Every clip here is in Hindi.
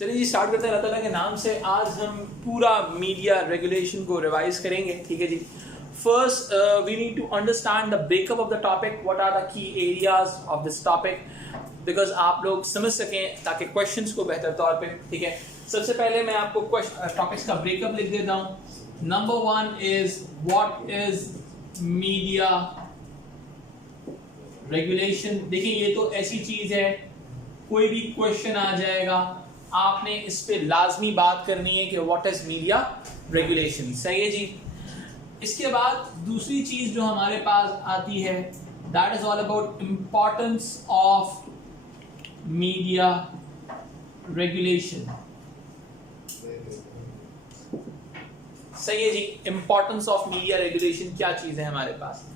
चलिए जी स्टार्ट करते हैं अल्लाह ताला के नाम से। आज हम पूरा मीडिया रेगुलेशन को रिवाइज करेंगे, ठीक है जी। First we need to understand the breakup of the topic, what are the key areas of this topic, because आप लोग समझ सकें ताकि क्वेश्चंस को बेहतर तौर पे, ठीक है। सबसे पहले मैं आपको टॉपिक्स का ब्रेकअप लिख देता हूँ। Number 1 is what is media regulation. देखिए ये तो ऐसी चीज है, कोई भी क्वेश्चन आ जाएगा आपने इस पे लाजमी बात करनी है कि व्हाट इज मीडिया रेगुलेशन, सही है जी। इसके बाद दूसरी चीज जो हमारे पास आती है, that is all about importance of media regulation, सही है जी। इंपॉर्टेंस ऑफ मीडिया रेगुलेशन क्या चीज है हमारे पास।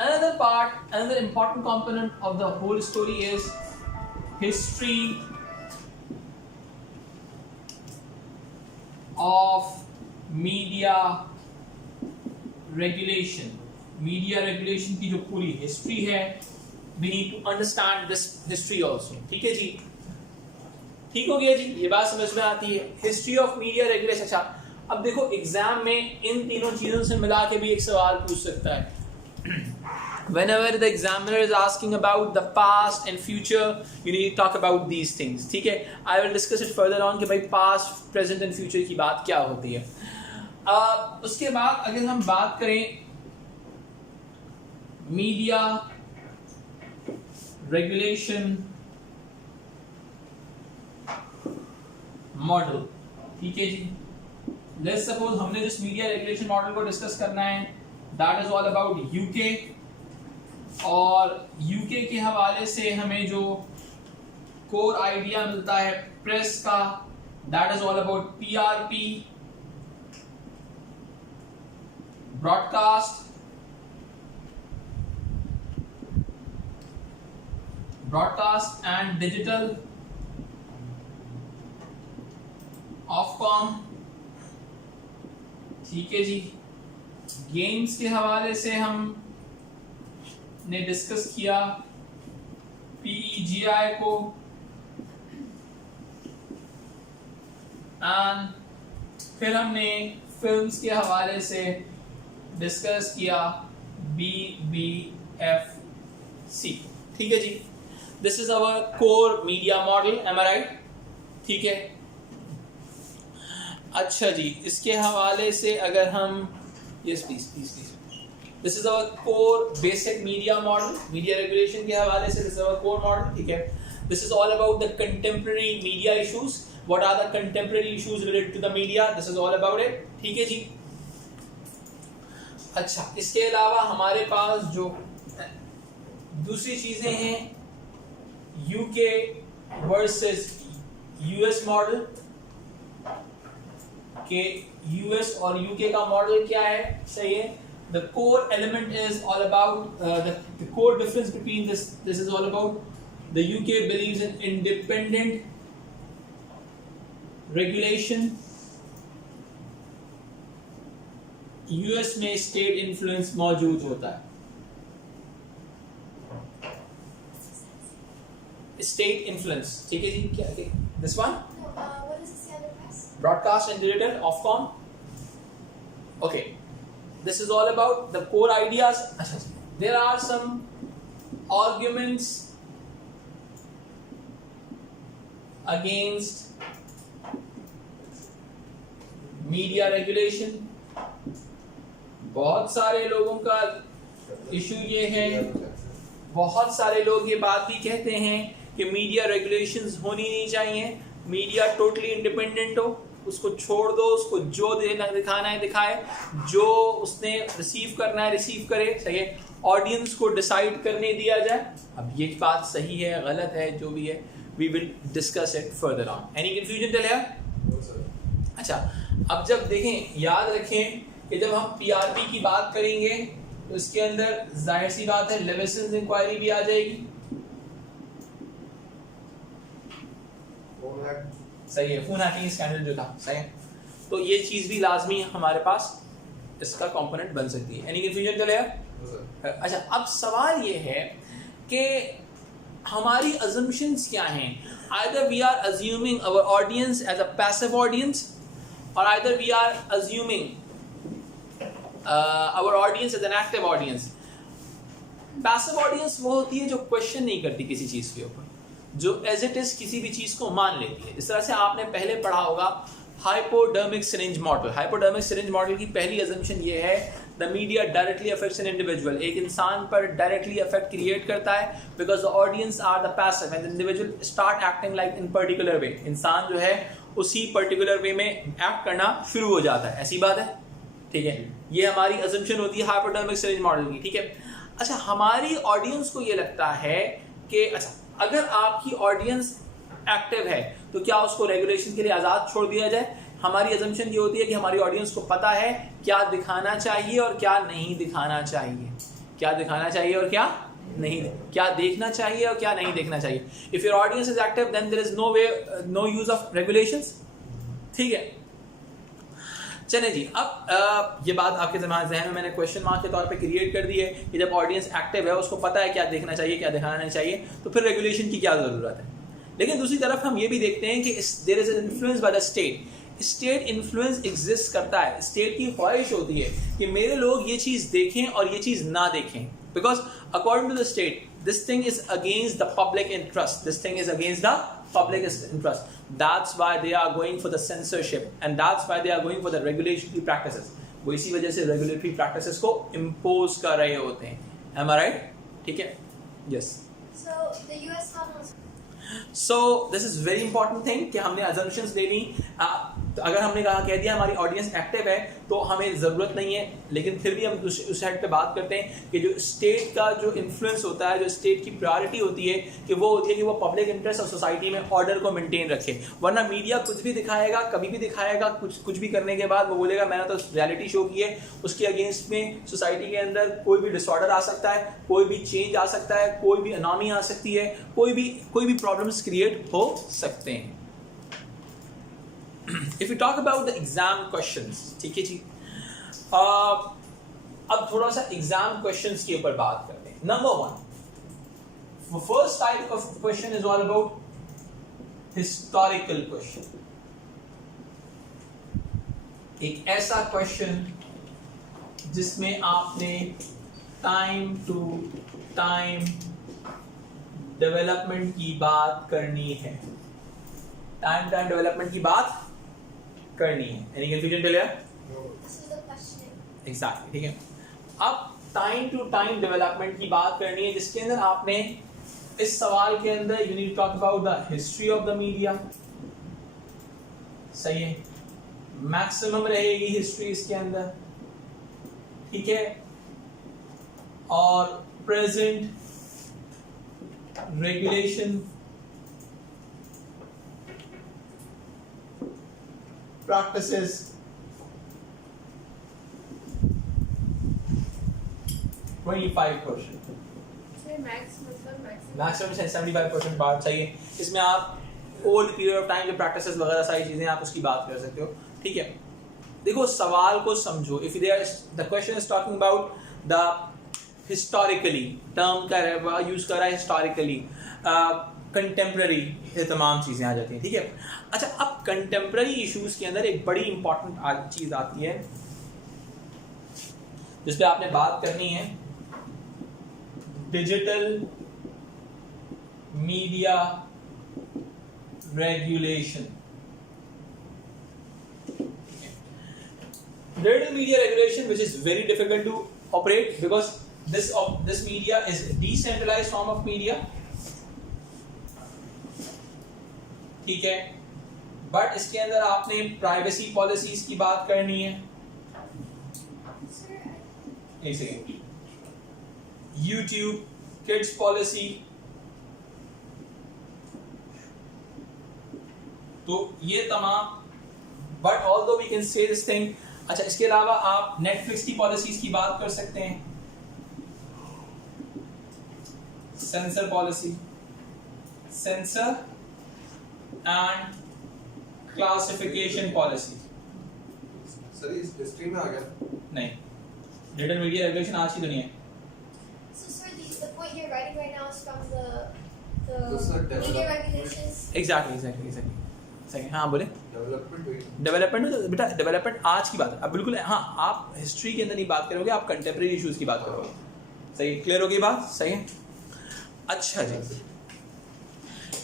Another important component of the whole story is history of media regulation. Media regulation की जो पूरी history है, we need to understand this history also. ठीक है जी, ठीक हो गया जी, ये बात समझ में आती है। History of media regulation. अच्छा, अब देखो एग्जाम में इन तीनों चीजों से मिला के भी एक सवाल पूछ सकता है। Whenever the examiner is asking about the past and future, you need to talk about these things, ठीक है। I will discuss it further on कि भाई past, present and future की बात क्या होती है। उसके बाद अगर हम बात करें मीडिया रेगुलेशन मॉडल, ठीक है जी। लेट्स सपोज हमने जिस मीडिया रेगुलेशन मॉडल को डिस्कस करना है, that is all about UK, और यूके के हवाले से हमें जो कोर आइडिया मिलता है प्रेस का, that is all about PRP, broadcast and digital, Ofcom, ठीक है जी। गेम्स के हवाले से हम ने डिस्कस किया PEGI को, एंड फिर हमने फिल्म्स के हवाले से डिस्कस किया BBFC, ठीक है जी। This is our core media model, am I right, ठीक है। अच्छा जी, इसके हवाले से अगर हम yes please this is our core basic media model, media regulation के हवाले से this is our core model, ठीक है। This is all about the contemporary media issues, what are the contemporary issues related to the media, this is all about it, ठीक है जी। अच्छा, इसके अलावा हमारे पास जो दूसरी चीजें हैं, यूके वर्सेस यूएस मॉडल, के यूएस और यूके का मॉडल क्या है, सही है। The core element is all about the core difference between this is all about the UK believes in independent regulation, US में state influence मौजूद होता है। State influence, ठीक है जी, क्या this one? What is the other press? Broadcast and digital, Ofcom. Okay. This is all about the core ideas. There are some arguments against media regulation. बहुत सारे लोगों का इशू ये है, बहुत सारे लोग ये बात भी कहते हैं कि मीडिया रेगुलेशंस होनी नहीं चाहिए, मीडिया टोटली इंडिपेंडेंट हो, उसको छोड़ दो, उसको जो दिखाना है दिखाए, जो उसने रिसीव करना है रिसीव करे, सही है। ऑडियंस को डिसाइड करने दिया जाए। अब ये बात सही है गलत है जो भी है, we will discuss it further on. Any confusion till here? अच्छा, अब जब देखें, याद रखें कि जब हम पीआरपी की बात करेंगे तो इसके अंदर जाहिर सी बात है लेविसन इंक्वायरी भी आ जाएगी, सही है, फोन हैकिंग स्कैंडल जो था, सही है। तो ये चीज भी लाजमी हमारे पास इसका कंपोनेंट बन सकती है। एनी कंफ्यूजन चले यार? अच्छा, अब सवाल ये है कि हमारी assumptions क्या हैं? Either we are assuming our audience as a passive audience, or either we are assuming our audience as an active audience. Passive audience वो होती है जो क्वेश्चन नहीं करती किसी चीज़ के ऊपर, जो एज इट इज किसी भी चीज़ को मान लेती है. इस तरह से आपने पहले पढ़ा होगा hypodermic syringe model. Hypodermic syringe model की पहली अजम्पशन ये है, the media directly affects an individual. एक इंसान पर डायरेक्टली अफेक्ट क्रिएट करता है because the audience are the passive and the individual start acting like in particular way. इंसान जो है उसी पर्टिकुलर वे में एक्ट करना शुरू हो जाता है. ऐसी बात है, ठीक है. ये हमारी अजम्पशन होती है हाइपोडर्मिक सिरिंज मॉडल की, ठीक है. अच्छा, हमारी ऑडियंस को ये लगता है कि अच्छा अगर आपकी ऑडियंस एक्टिव है तो क्या उसको रेगुलेशन के लिए आज़ाद छोड़ दिया जाए. हमारी अजम्पशन ये होती है कि हमारी ऑडियंस को पता है क्या दिखाना चाहिए और क्या नहीं दिखाना चाहिए, क्या दिखाना चाहिए और क्या नहीं, क्या देखना चाहिए और क्या नहीं देखना चाहिए. If your audience is active then there is no way, no use of regulations, ठीक है. चलें जी, अब ये बात आपके जहन में मैंने क्वेश्चन मार्क के तौर पे क्रिएट कर दी है कि जब ऑडियंस एक्टिव है, उसको पता है क्या देखना चाहिए क्या दिखाना नहीं चाहिए, तो फिर रेगुलेशन की क्या ज़रूरत है. लेकिन दूसरी तरफ हम ये भी देखते हैं कि there is an influence by the state. State influence exist करता है. स्टेट की ख्वाहिश होती है कि मेरे लोग ये चीज़ देखें और ये चीज़ ना देखें, because according to the state this thing is against the public interest, this thing is against the public interest. That's why they are going for the censorship and that's why they are going for the regulatory practices. वो इसी वजह से regulatory practices को impose कर रहे होते हैं. Am I right? ठीक है? Yes. So the US government. So this is very important thing कि हमने assumptions ले ली. अगर हमने कह दिया हमारी ऑडियंस एक्टिव है तो हमें ज़रूरत नहीं है, लेकिन फिर भी हम उस साइड पे बात करते हैं कि जो स्टेट का जो इन्फ्लुएंस होता है, जो स्टेट की प्रायोरिटी होती है कि वो होती है कि वो पब्लिक इंटरेस्ट और सोसाइटी में ऑर्डर को मेंटेन रखे. वरना मीडिया कुछ भी दिखाएगा, कभी भी दिखाएगा, कुछ भी करने के बाद वो बोलेगा मैंने तो रियलिटी शो की है, उसके अगेंस्ट में सोसाइटी के अंदर कोई भी डिसऑर्डर आ सकता है, कोई भी चेंज आ सकता है, कोई भी अनोमी आ सकती है, कोई भी प्रॉब्लम्स क्रिएट हो सकते हैं. If we talk about the exam questions, ठीक है जी, अब थोड़ा सा एग्जाम क्वेश्चंस के ऊपर बात करते हैं. Number 1, first type of question is all about historical question. एक ऐसा क्वेश्चन जिसमें आपने टाइम टू टाइम डेवलपमेंट की बात करनी है, टाइम टाइम डेवलपमेंट की बात करनी है. Any confusion till here? No. This is the questioning. Exactly, ठीक है. अब टाइम टू टाइम डेवलपमेंट की बात करनी है जिसके अंदर आपने इस सवाल के अंदर you need to talk about the history of the media. सही है, मैक्सिमम रहेगी हिस्ट्री इसके अंदर, ठीक है. और प्रेजेंट रेगुलेशन practices, $25%. मैक्सिमम 75% बात चाहिए. इसमें आप ओल्ड पीरियड ऑफ टाइम जो प्रैक्टिसेस वगैरह सारी चीजें आप उसकी बात कर सकते हो, ठीक है. देखो सवाल को समझो. If the question is talking about the historically, term का यूज कर रहा है हिस्टोरिकली, कंटेम्प्रेरी, ये तमाम चीज़ें आ जाती हैं, ठीक है. अच्छा, अब कंटेम्प्रेरी इश्यूज के अंदर एक बड़ी इंपॉर्टेंट चीज़ आती है जिस पे आपने बात करनी है, digital media regulation. Digital media regulation, which is very difficult to operate because this media is a decentralized form of media, ठीक है. बट इसके अंदर आपने प्राइवेसी पॉलिसीज की बात करनी है. एक सेकेंड. यूट्यूब किड्स पॉलिसी, तो ये तमाम. But although we can say this thing. अच्छा, इसके अलावा आप नेटफ्लिक्स की पॉलिसीज की बात कर सकते हैं, sensor policy, sensor and classification policy. Sir इस हिस्ट्री में आ गया नहीं, डिजिटल मीडिया रेगुलेशन आज की दुनिया है. So sir, the point you're writing right now is from the The sir, media regulations. Exactly सही। हाँ बोले। डेवलपमेंट बेटा डेवलपमेंट आज की बात है, अब बिल्कुल हाँ आप हिस्ट्री के अंदर नहीं बात करोगे, आप कंटेम्प्रेरी इश्यूज की बात करोगे। सही, क्लियर होगी बात? सही है। अच्छा जी,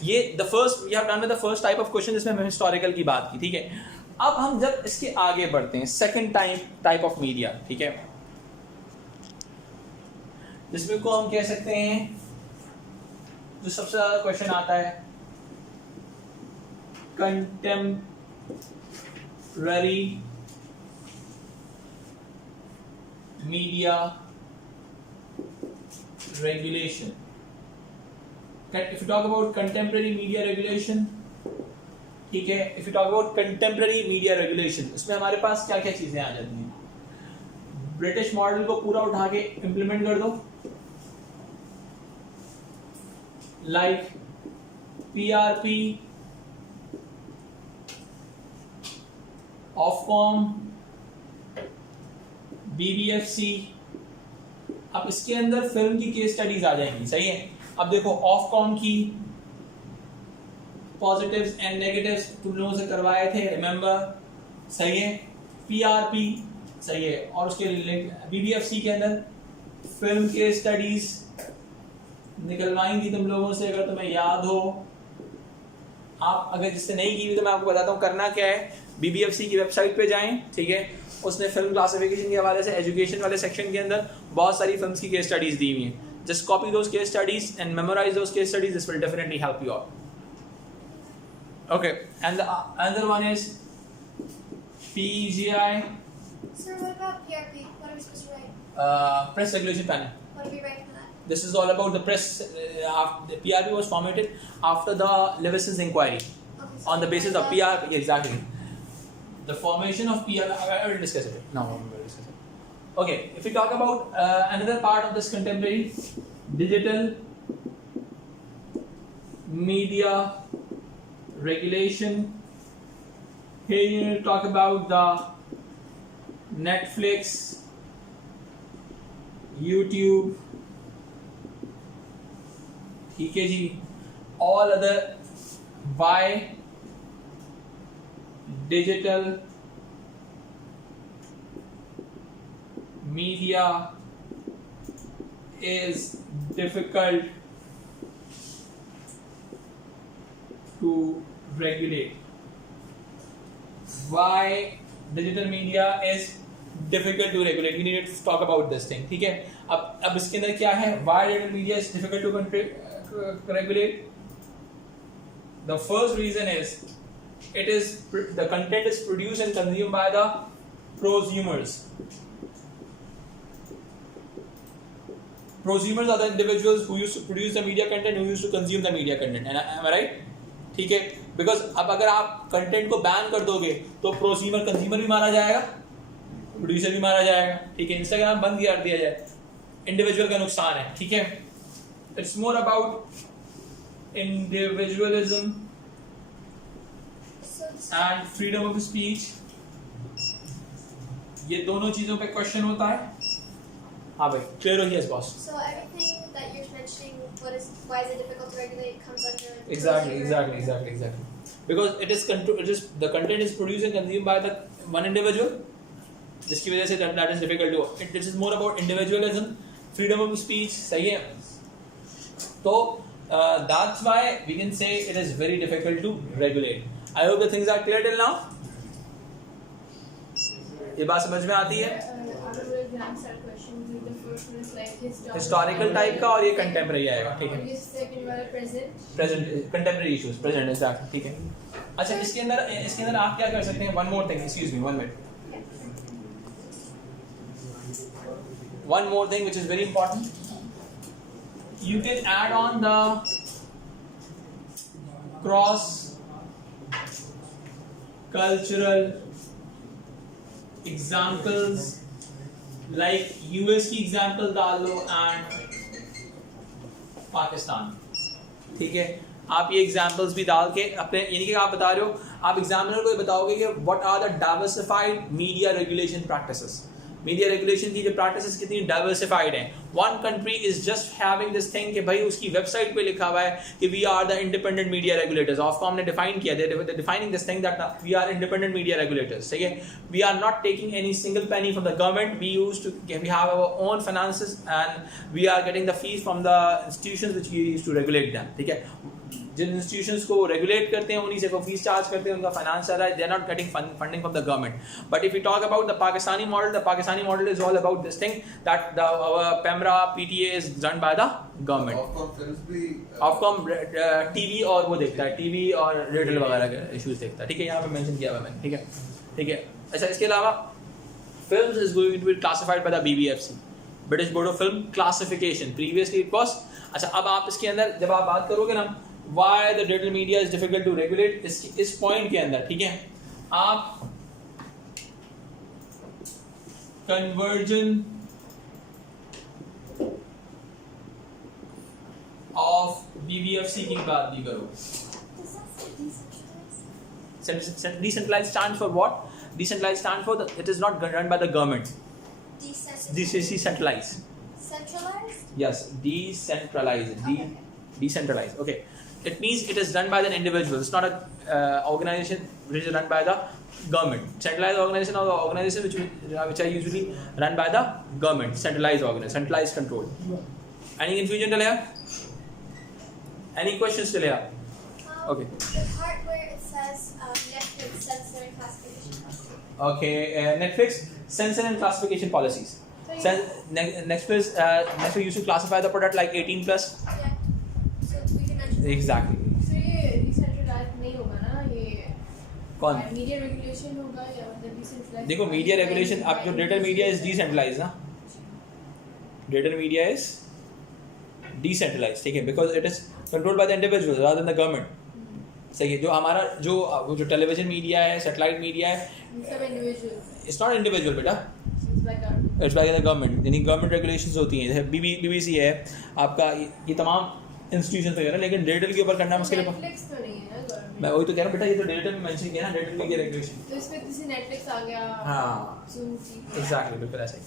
ये the first we have done with the first type of question जिसमें हमने हिस्टोरिकल की बात की, ठीक है। अब हम जब इसके आगे बढ़ते हैं सेकंड टाइप ऑफ मीडिया, ठीक है, जिसमें को हम कह सकते हैं जो सबसे ज्यादा क्वेश्चन आता है contemporary media regulation. If you talk about contemporary media regulation, ठीक है, if you talk about contemporary media regulation, इसमें हमारे पास क्या क्या चीजें आ जाती हैं। ब्रिटिश मॉडल को पूरा उठा के इम्प्लीमेंट कर दो, लाइक PRP, ऑफकॉम, BBFC। अब इसके अंदर फिल्म की केस स्टडीज आ जाएंगी, सही है। अब देखो ऑफकॉम की पॉजिटिव्स एंड नेगेटिव्स तुम लोगों से करवाए थे, रिमेंबर, सही है। PRP सही है, और उसके BBFC के अंदर फिल्म के स्टडीज निकलवाई थी तुम लोगों से, अगर तुम्हें याद हो। आप अगर जिससे नहीं की हुई तो मैं आपको बताता हूँ करना क्या है। BBFC की वेबसाइट पे जाएं, ठीक है, उसने फिल्म क्लासिफिकेशन के हवाले से एजुकेशन वाले सेक्शन के अंदर बहुत सारी फिल्म्स की केस स्टडीज दी हुई हैं। Just copy those case studies and memorize those case studies. This will definitely help you out. Okay, and the another one is PEGI. Sir, what about PRP? What are we supposed to write? Press Regulation Panel. What are we writing for that? This is all about the press. The PRP was formatted after the Levison's inquiry. Okay, so On the basis of PRP, yeah, exactly. The formation of PRP. I will discuss it. No, we will discuss it. Okay, if we talk about another part of this contemporary digital media regulation, here you talk about the Netflix, YouTube, ठीक है जी, all other by digital media is difficult to regulate. Why digital media is difficult to regulate? We need to talk about this thing, ठीक है। अब इसके अंदर क्या है, why digital media is difficult to regulate? The first reason is the content is produced and consumed by the prosumers. Prosumers are the individuals who used to produce the media content, who used to consume the media content. Am I right? ठीक है, because अब अगर आप कंटेंट को बैन कर दोगे तो प्रोज्यूमर कंज्यूमर भी मारा जाएगा, प्रोड्यूसर भी मारा जाएगा, ठीक है। इंस्टाग्राम बंद कर दिया जाए, इंडिविजुअल का नुकसान है, ठीक है। It's more about individualism and freedom of speech. ये दोनों चीजों पे क्वेश्चन होता है। हाँ भाई, clear हो yes boss. So everything that you're mentioning, why is it difficult to regulate, comes under Exactly. Because it is the content is produced and consumed by the one individual, जिसकी वजह से that is difficult to. It is more about individualism, freedom of speech, सही है। तो that's why we can say it is very difficult to regulate. I hope the things are clear till now. ये बात समझ में आती है? हिस्टोरिकल टाइप का और ये कंटेम्पररी आएगा, ठीक है। Present contemporary issues, present exact, ठीक है। अच्छा, इसके अंदर आप क्या कर सकते हैं, one more thing, excuse me, 1 minute, one more thing which is very important. You can add on the cross cultural examples, like US की एग्जाम्पल डाल लो एंड पाकिस्तान, ठीक है। आप ये एग्जाम्पल्स भी डाल के अपने, यानी कि आप बता रहे हो, आप एग्जामिनर को बताओगे कि what are the diversified media regulation practices. Media regulation की जो प्रैक्टिसेस कितनी डाइवर्सिफाइड हैं. One country is just having this thing कि भाई उसकी वेबसाइट पे लिखा हुआ है कि we are the independent media regulators. Ofcom ने डिफाइन किया, they defining this thing that we are independent media regulators. ठीक है, we are not taking any single penny from the government. We have our own finances and we are getting the fees from the institutions which we use to regulate them. ठीक है, जिन इंस्टीट्यूशंस को रेगुलेट करते हैं उन्हीं से को फीस चार्ज करते हैं, उनका फाइनेंस चल रहा है. They are not getting funding from the government. But if you talk about the Pakistani model is all about this thing that the PEMRA PTA is run by the government. Ofcom TV और वो देखता है, टीवी और रेडियो वगैरह के इश्यूज देखता है. ठीक है, यहाँ पे मेंशन किया हुआ मैंने. ठीक है, ठीक है. अच्छा, इसके अलावा films is going to be classified by the BBFC, British Board of Film Classification. Previously it was. अच्छा, अब आप इसके अंदर जब आप बात करोगे ना why the digital media is difficult to regulate, इस पॉइंट के अंदर, ठीक है, आप conversion of BBFC की बात भी करो. Decentralized stands for what? Decentralized stands for it is not run by the government. Decentralized. Centralized? Yes, decentralized. Okay. Decentralized. Okay. It means it is run by an individual. It's not a organization which is run by the government. Centralized organization or the organization which are usually run by the government. Centralized organization, centralized control. Any confusion till here? Any questions till here? Okay. The part where it says Netflix censor and classification policy. Okay, Netflix censor and classification policies. So Netflix used to classify the product like 18 plus. yeah. So we can mention. Exactly. So ये decentralized नहीं होगा ना, ये कौन? मीडिया रेगुलेशन होगा या मतलब decentralized? देखो, मीडिया रेगुलेशन, अब जो डिजिटल मीडिया इज डिसेंट्रलाइज ना, डिजिटल मीडिया इज डिसेंट्रलाइज. ठीक है, because it is controlled by the individual rather than the government. सही है. जो हमारा जो टेलीविजन मीडिया है, सैटेलाइट मीडिया है, सब इंडिविजुअल. इट्स नॉट इंडिविजुअल बेटा, इट्स बाय द गवर्नमेंट. यानी गवर्नमेंट रेगुलेशंस होती हैं. जैसे बीबीसी है आपका, ये तमाम इंस्टीट्यूशन वगैरह. लेकिन डिजिटल के ऊपर करना मुश्किल है. नेटफ्लिक्स तो नहीं है ना गवर्नमेंट. मैं वही तो कह रहा हूँ बेटा, ये तो डिजिटल में मेंशन किया ना, डिजिटल मीडिया रेगुलेशन. तो इसमें किसी नेटफ्लिक्स आ गया. हाँ, Zoom TV. एग्जैक्टली, बिल्कुल ऐसा ही.